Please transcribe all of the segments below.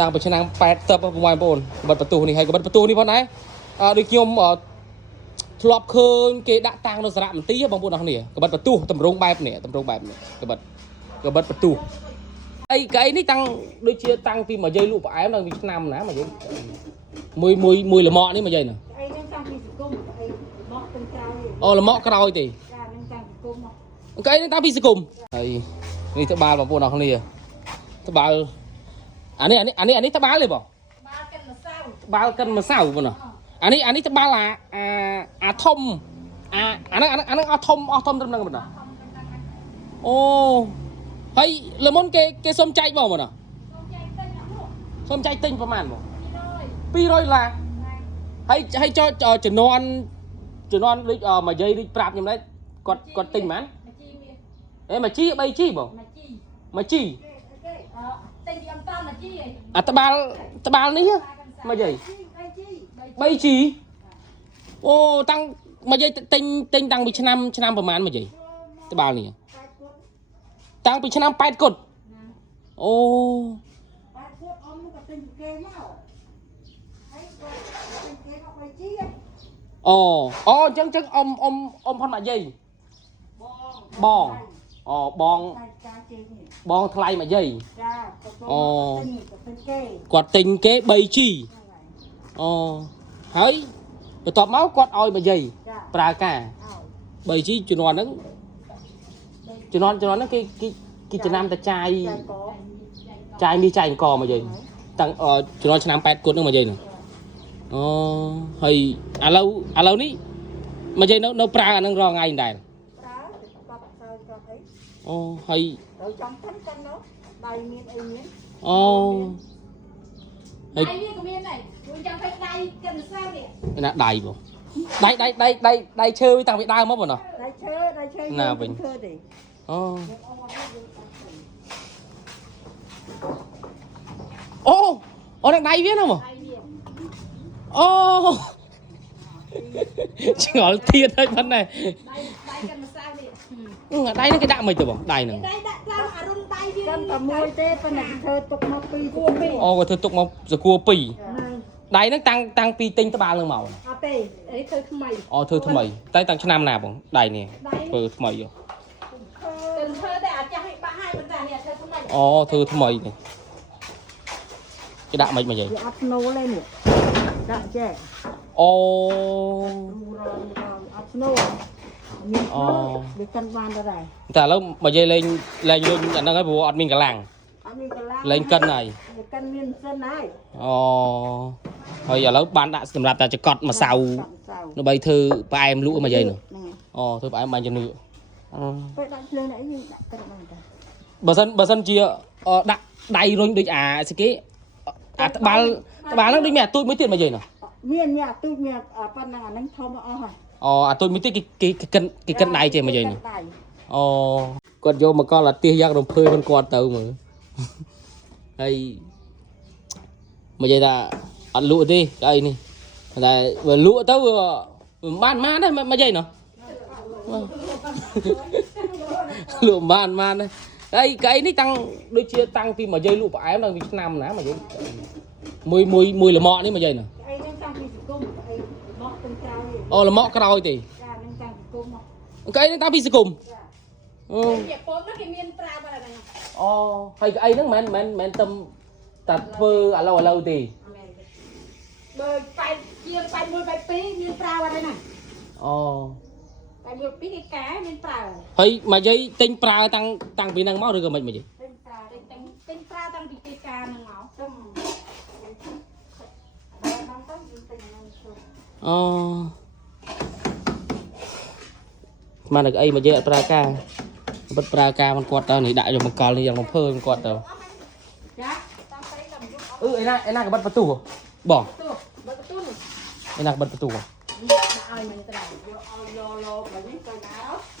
តាំងពីឆ្នាំ80បងប្អូនក្បិតបន្ទោះនេះហើយក្បិតបន្ទោះនេះផងដែរដូចខ្ញុំធ្លាប់ឃើញគេដាក់តាំងនៅសារៈមន្ទីរបងប្អូនអរគ្នាក្បិតបន្ទោះតម្រងបែបនេះក្បិតបន្ទោះអីកៅនេះតាំងដូចជាតាំងពីមកយាយលក់ផ្អែមដល់ពីឆ្នាំណាមកយាយមួយលម៉កនេះមកយាយណាអីនឹងតាំងពីសង្គមអីមកទាំងក្រោយអូលម៉កក្រោយទេចានឹងតាំងសង្គមមកកៅនេះតាំងពីសង្គមហើយនេះត្បាល់បងប្អូនអរគ្នាត្បាល់អានេះត្បាល់ទេបងត្បាល់កិនម្សៅបងណាអានេះត្បាល់អាធំអាហ្នឹងអស់ធំត្រឹមហ្នឹងបងណាអូហើយលមុនគេសុំចែកបងបងណាសុំចែកទិញប្រហែលបង200ឡាហើយចោជំនាន់ដូចមកយាយដូចប្រាប់ខ្ញុំដែរគាត់ទិញប៉ុន្មានមកជី3ជីបងមកជីទិញពីអំតមកជីអាត្បាល់នេះមកយាយ3ជីអូតាំងមកយាយទិញតាំងពីឆ្នាំប្រហែលមកយាយត្បាល់នេះតាំងពីឆ្នាំ8គត់អូ8គត់អ៊ំក៏ទិញពីគេមកហើយគាត់ទិញគេមក3ជីអូអញ្ចឹងអ៊ំផុនមកយាយបងបងថ្លៃមកយាយចាអូគាត់ទិញគេ3ជីអូហើយបន្ទាប់មកគាត់ឲ្យមកយាយប្រើការ3ជីជំនាន់ហ្នឹងគេចំណាំតែចាយមីចាយអង្គមកយាយតាំងជំនាន់ឆ្នាំ8គត់ហ្នឹងមកយាយហ្នឹងអូហើយឥឡូវនេះមកយាយនៅប្រើអាហ្នឹងរងថ្ងៃដែរប្រើគាត់ទៅអីអូហើយទៅចំទៅនោះដៃមានអីមានអូហើយដៃវាក៏មានដែរជួយចាំពេកដៃកិនសានេះណាដៃបងដៃឈើតាំងពីដើមមកបងណាដៃឈើណាវិញទេអូនឹងដៃវាណាបងអូឆ្ងល់ទៀតហើយប៉ុណ្ណេះដៃកិនសានេះដៃហ្នឹងគេដាក់មិនទៅបងដៃហ្នឹងដៃដាក់ឡើងអារុនដៃវាកិនតែមួយទេប៉ុន្តែធ្វើទុកមក2គួរ2អូគាត់ធ្វើទុកមកសគួរ2ដៃហ្នឹងតាំងពីទិញត្បាល់ហ្នឹងមកអត់ទេអីធ្វើថ្មីអូធ្វើថ្មីតែតាំងឆ្នាំណាបងដៃនេះធ្វើថ្មីធ្វើតែអាចចាស់ឲ្យបាក់ហើយប៉ុន្តែនេះធ្វើថ្មីអូធ្វើថ្មីនេះគេដាក់មិនមកយាយវាអត់ស្នូលទេនេះដាក់ចេះអូអត់ស្នូលមានវាកាន់បានដែរតែឥឡូវមកយាយលេងអាហ្នឹងហើយព្រោះអត់មានកម្លាំងលេងកិនហើយកិនមានសិនហើយអូហើយឥឡូវបានដាក់សម្រាប់តែចកត់ម្សៅដើម្បីធ្វើផ្អែមលក់មកយាយនោះអូធ្វើផ្អែមបាញ់ជំនឿពេលដាក់ភ្លើងអីយើងដាក់ទៅបានតាបើសិនជាដាក់ដៃរុញដូចស្គីអាត្បាល់ហ្នឹងដូចមានអាទូចមួយទៀតមកយាយនោះមានអាទូចមានប៉ុណ្ណឹងអាហ្នឹងធំអស់ហើយអូអាទូចមួយទៀតគេកិនដៃចេះមកយាយនោះអូគាត់យកមកកលអាទិះយ៉ាងរំភើយខ្លួនគាត់ទៅមើលហើយមកយាយថាអត់លក់ទេអីនេះតែបើលក់ទៅបានដែរមកយាយនោះលក់បានដែរហើយកៅនេះតាំងដូចជាតាំងពីមកយាយលក់ផ្អែមដល់ពីឆ្នាំណាមកយាយមួយលម៉កនេះមកយាយណាអីនឹងតាំងពីសង្គមអីមកទាំងក្រោយអូលម៉កក្រោយទេចានឹងតាំងសង្គមមកកៅនេះតាំងពីសង្គមអូវាពតនោះគេមានប្រើបាត់ហ្នឹងអូហើយកៅហ្នឹងមិនតែធ្វើឥឡូវទេបើ8ជាង81 82មានប្រើបាត់ហ្នឹងអូ81 2គេកែមានប្រើហើយមកយាយទិញប្រើតាំងពីហ្នឹងមកឬក៏មិនមកយាយទិញប្រើតាំងពីគេកាហ្នឹងមកទៅអូស្មានតែអីមកយាយអត់ប្រើការបិទប្រើការមិនគាត់ទៅនេះដាក់យកបង្កល់នេះយ៉ាងបំភើគាត់ទៅចាតាមស្រីតាមយុកឯណាក៏បិទបន្ទូបងបិទបន្ទូឯណាក៏បិទបន្ទូដាក់ឲ្យមិនត្រូវយកឲ្យលោបើនេះទៅណា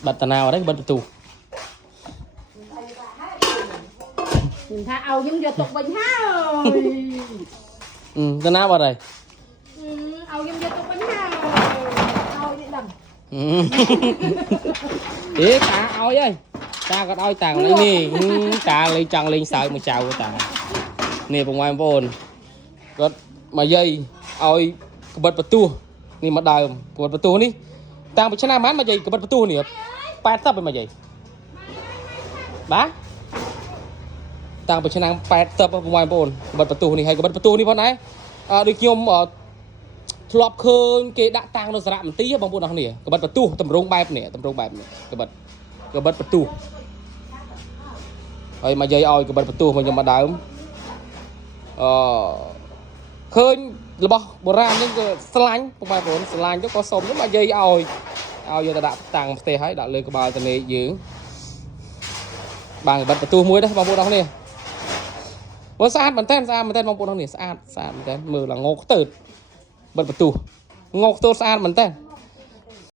បិទតាណាអត់ទេបិទបន្ទូខ្ញុំថាឲ្យខ្ញុំយកទុកវិញហើយតាណាបាត់ហើយឲ្យខ្ញុំយកទុកវិញហើយឲ្យនេះដឹងតាឲ្យហើយតាក៏ឲ្យតានេះតាលេងចង់លេងសើចមកចៅតា នេះបងប្អូនគាត់មកយាយឲ្យកបិតបន្ទោះនេះមកដើមកបិតបន្ទោះនេះតាំងពីឆ្នាំប៉ុន្មានមកយាយកបិតបន្ទោះនេះ80ហើយមកយាយបាទតាំងពីឆ្នាំ80បងប្អូនកបិតបន្ទោះនេះហើយកបិតបន្ទោះនេះផងដែរដូចខ្ញុំធ្លាប់ឃើញគេដាក់តាំងនៅសារៈមន្ទីរបងប្អូនអរគ្នាកបិតបន្ទោះតម្រងបែបនេះតម្រងបែបនេះកបិតបន្ទោះហើយមកយាយឲ្យកបិតបន្ទោះមកខ្ញុំមកដើមឃើញរបស់បុរាណហ្នឹងក៏ស្លាញ់បងប្អូនស្លាញ់ទៅក៏សុំទៅមកយាយឲ្យយកទៅដាក់តាំងផ្ទះហើយដាក់លើក្បាលតនេកយើងបានកបិតបន្ទោះមួយដែរបងប្អូនអរគ្នាមើលស្អាតមែនតើបងប្អូនអរគ្នាស្អាតមែនតើមើលឡើងងោខ្ទើតបិទបន្ទោះងោខ្ទើតស្អាតមែនតើ